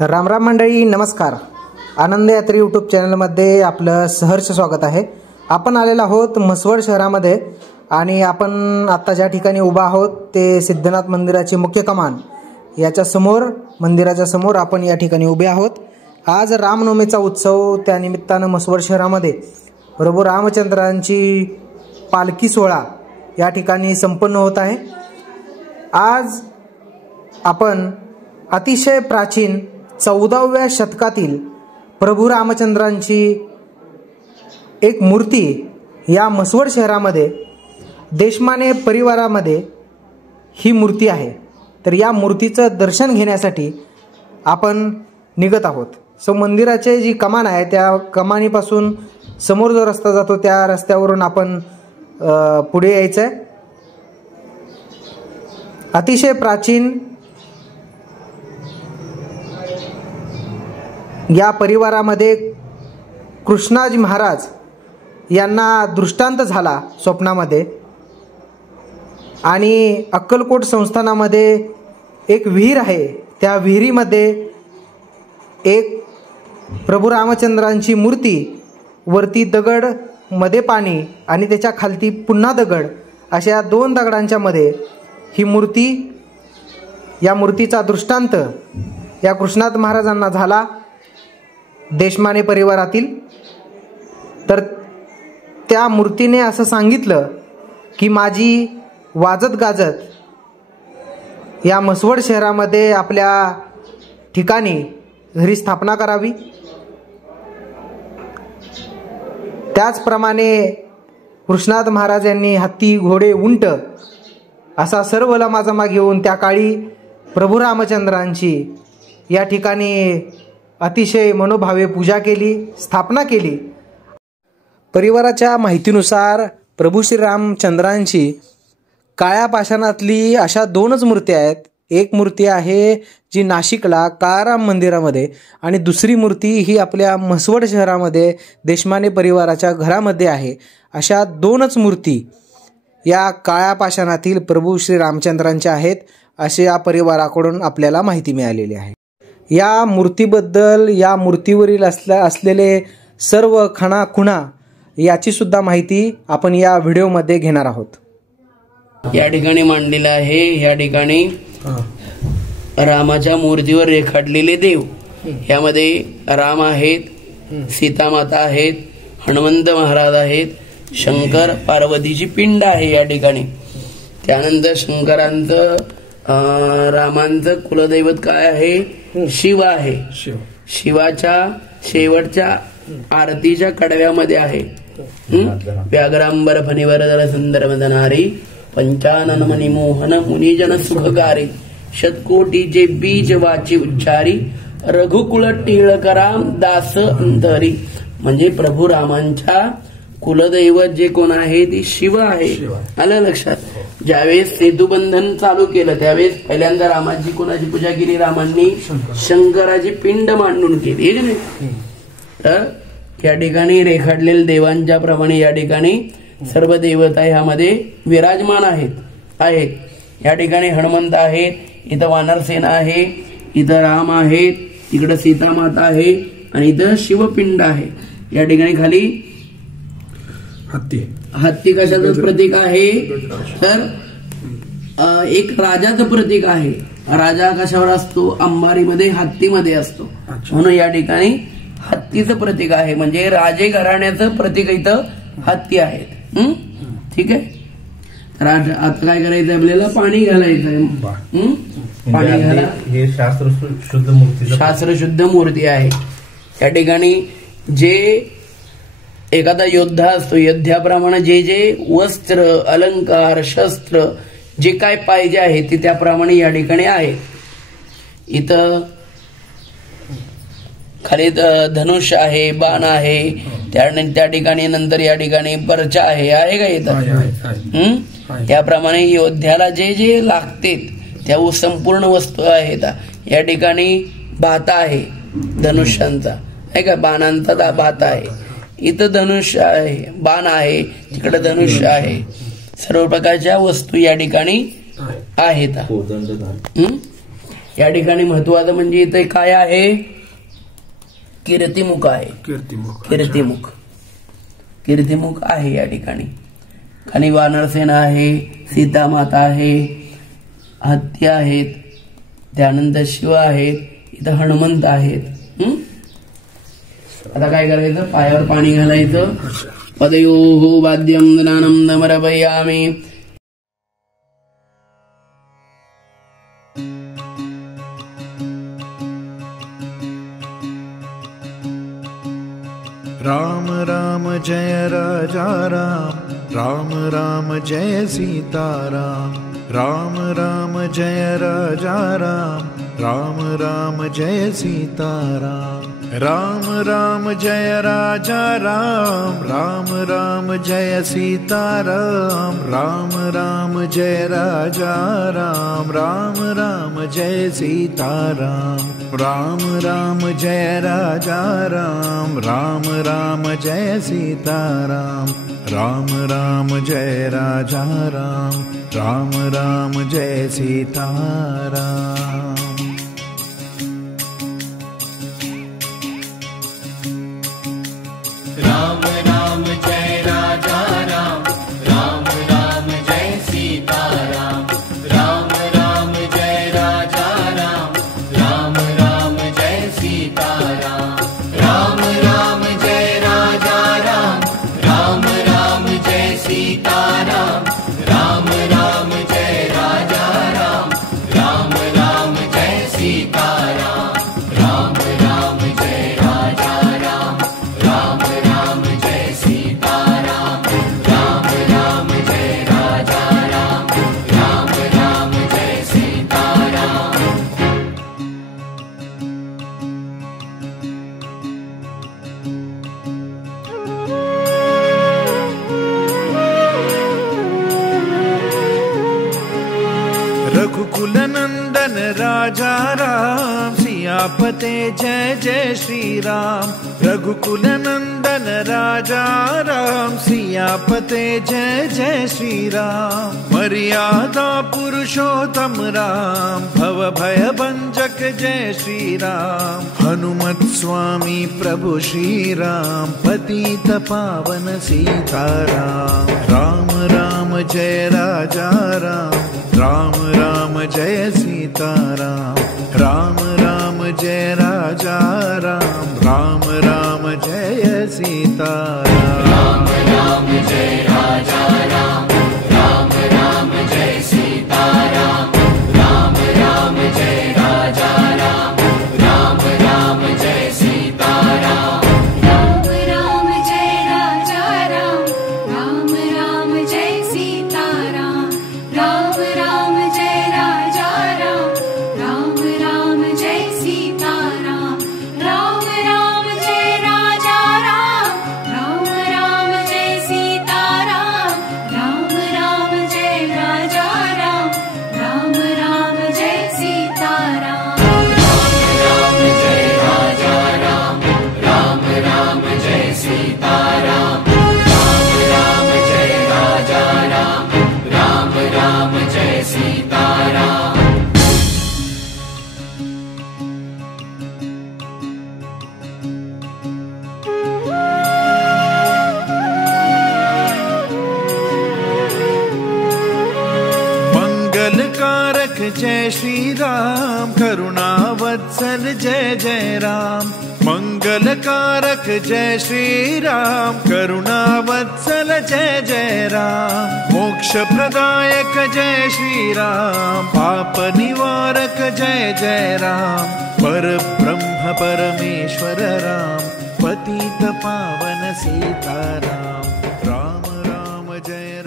रामराम मंडळी, नमस्कार. आनंद यात्री यूट्यूब चॅनलमध्ये आपलं सहर्ष स्वागत आहे. आपण आलेलो आहोत म्हसवड शहरामध्ये आणि आपण आत्ता ज्या ठिकाणी उभा आहोत ते सिद्धनाथ मंदिराची मुख्य कमान याच्या समोर, मंदिराच्या समोर आपण या ठिकाणी उभे आहोत. आज रामनवमीचा उत्सव, त्यानिमित्तानं म्हसवड शहरामध्ये प्रभू रामचंद्रांची पालखी सोहळा या ठिकाणी संपन्न होत आहे. आज आपण अतिशय प्राचीन 14व्या शतकातील प्रभू रामचंद्रांची एक मूर्ती या म्हसवड शहरामध्ये देशमाने परिवारामध्ये ही मूर्ती आहे. तर या मूर्तीचं दर्शन घेण्यासाठी आपण निघत आहोत. मंदिराचे जी कमान आहे त्या कमानीपासून समोर जो रस्ता जातो त्या रस्त्यावरून आपण पुढे यायचं आहे. अतिशय प्राचीन या परिवारामध्ये कृष्णाजी महाराज यांना दृष्टांत झाला स्वप्नामध्ये आणि अक्कलकोट संस्थानामध्ये एक विहीर आहे. त्या विहिरीमध्ये एक प्रभू रामचंद्रांची मूर्ती, वरती दगड, मध्ये पाणी आणि त्याच्या खालती पुन्हा दगड, अशा दोन दगडांच्या मध्ये ही मूर्ती, या मूर्तीचा दृष्टांत या कृष्णात महाराजांना झाला देशमाने परिवारातील. तर त्या मूर्तीने असं सांगितलं की माझी वाजत गाजत या म्हसवड शहरामध्ये आपल्या ठिकाणी घरी स्थापना करावी. त्याचप्रमाणे कृष्णात महाराज यांनी हत्ती, घोडे, उंट असा सर्व लमाजमा घेऊन त्या काळी प्रभू रामचंद्रांची या ठिकाणी अतिशय मनोभावे पूजा केली, स्थापना केली. परिवाराच्या माहितीनुसार प्रभू श्री रामचंद्रांची काळ्या पाषाणातली अशा दोनच मूर्त्या आहेत. एक मूर्ती आहे जी नाशिकला काळाराम मंदिरामध्ये आणि दुसरी मूर्ती ही आपल्या म्हसवड शहरामध्ये देशमाने परिवाराच्या घरामध्ये आहे. अशा दोनच मूर्ती या काळ्या पाषाणातील प्रभू श्री रामचंद्रांच्या आहेत असे या परिवाराकडून आपल्याला माहिती मिळालेली आहे. या मूर्तीबद्दल, या मूर्तीवरील असलेले सर्व खणाखुणा याची सुद्धा माहिती आपण या व्हिडिओमध्ये घेणार आहोत. या ठिकाणी मांडलेलं आहे. या ठिकाणी रामाच्या मूर्तीवर रेखाटलेले देव, यामध्ये राम आहेत, सीतामाता आहेत, हनुमंत महाराज आहेत, शंकर पार्वतीची पिंड आहे या ठिकाणी. त्यानंतर शंकरांचं, रामांचं कुलदैवत काय आहे? शिव आहे. शिवाच्या शेवटच्या आरतीच्या कडव्यामध्ये आहे व्याघ्रांबर फणिवर सुंदर मदनारी पंचानन मणिमोहन मुनिजन सुखकारी शतकोटीचे बीज वाची उच्चारी रघुकुळ टिळकराम दास अंतरी. म्हणजे प्रभू रामांच्या कुलदैवत जे कोण आहे ती शिव आहे. आलं लक्षात? ज्यावेळेस सेतुबंधन चालू केलं त्यावेळेस पहिल्यांदा रामाची कोणाची पूजा केली? रामांनी शंकराची पिंड मांडून केली. तर या ठिकाणी रेखाटलेल्या देवांच्या प्रमाणे या ठिकाणी सर्व देवता ह्यामध्ये विराजमान आहेत. या ठिकाणी हनुमंत आहेत, इथं वानरसेना आहे, इथं राम आहेत, तिकडं सीतामाता आहे आणि इथं शिवपिंड आहे. या ठिकाणी खाली हत्ती कशाचं प्रतीक आहे? तर एक राजाचं प्रतीक आहे. राजा कशावर असतो? अंबारीमध्ये, हत्तीमध्ये असतो. म्हणून या ठिकाणी हत्तीचं प्रतीक आहे. म्हणजे राजे घराण्याचं प्रतीक इथं हत्ती आहेत. ठीक आहे. तर आता काय करायचं? आपल्याला पाणी घालायचं. पाणी घाला. हे शास्त्रशुद्ध मूर्ती आहे. या ठिकाणी जे एखादा योद्धा असतो, योद्ध्याप्रमाणे जे जे वस्त्र, अलंकार, शस्त्र जे काय पाहिजे आहे ते त्याप्रमाणे या ठिकाणी आहे. इथं खाली धनुष्य आहे, बाण आहे, त्या ठिकाणी नंतर या ठिकाणी पर्चा आहे का इथं? याप्रमाणे योद्ध्याला जे जे लागते त्या संपूर्ण वस्तू आहेत. या ठिकाणी भाता आहे धनुष्यांचा, आहे का? बाणांचा भाता आहे. इथं धनुष्य आहे, बाण आहे, तिकडे धनुष्य आहे. सर्व प्रकारच्या वस्तू या ठिकाणी आहेत. या ठिकाणी महत्वाचं म्हणजे इथे काय आहे, कीर्तिमुख आहे. कीर्तिमुख आहे या ठिकाणी. खाली वानरसेना आहे, सीतामाता आहे, हत्ती आहेत, त्यानंतर शिव आहेत, इथं हनुमंत आहेत. आता काय करायचं, पायावर पाणी घालायचं. पदयोः वाद्यं दानं समर्पयामि. राम राम जय राजा राम, राम राम जय सीताराम. राम राम जय राजा राम, राम राम जय सीताराम. राम राम जय राजा राम, राम राम जय सीताराम. राम राम जय राजा राम, राम राम जय सीताराम. राम राम जय राजा राम, राम राम जय सीताराम. राम राम जय राजा राम, राम राम जय सीताराम. राम राम जय राजा राम, राम राम जय सीताराम. राम राम जय राजा राम, राम राम जय सीताराम. राम राम जय राजा राम, राम राम जय सीताराम. राम राम जय राजा राम, राम राम जय सीताराम. राम राम जय राजा राम, राम राम जय सीताराम. राम राम जय राजा राम, राम राम जय सीताराम. रघुकुल नंदन राजा राम, सियापते जय जय श्री राम. रघुकुल नंदन राजा राम, सियापते जय जय श्री राम. मर्यादा पुरुषोत्तम राम, भव भय भंजक जय श्री राम. हनुमत स्वामी प्रभु श्री राम, पतित पावन सीताराम. राम राम जय राजा राम, राम राम जय सीताराम. राम राम जय राजा राम, राम राम जय सीताराम. राम राम जय राजा राम, राम राम जय सीताराम. राम राम जय राजा राम, राम राम जय सीताराम. राम राम जय राजा राम, राम राम जय सीताराम. राम राम जय राजा राम, राम राम जय सीताराम. राम राम जय राजा राम, राम राम जय सीताराम. राम राम जय राजा राम, राम राम जय सीताराम. राम जय राजा राम, राम राम जय सीताराम. राम राम जय राजा राम, राम राम जय सीताराम. मंगलकारक जय श्री राम, करुणावत्सल जय जय राम. मंगलकारक जय श्री राम, करुणावत्सल जय जय राम. मोक्ष प्रदायक जय श्री राम, पाप निवारक जय जय राम. पर ब्रह्म परमेश्वर राम, पतित पावन सीताराम. राम राम जय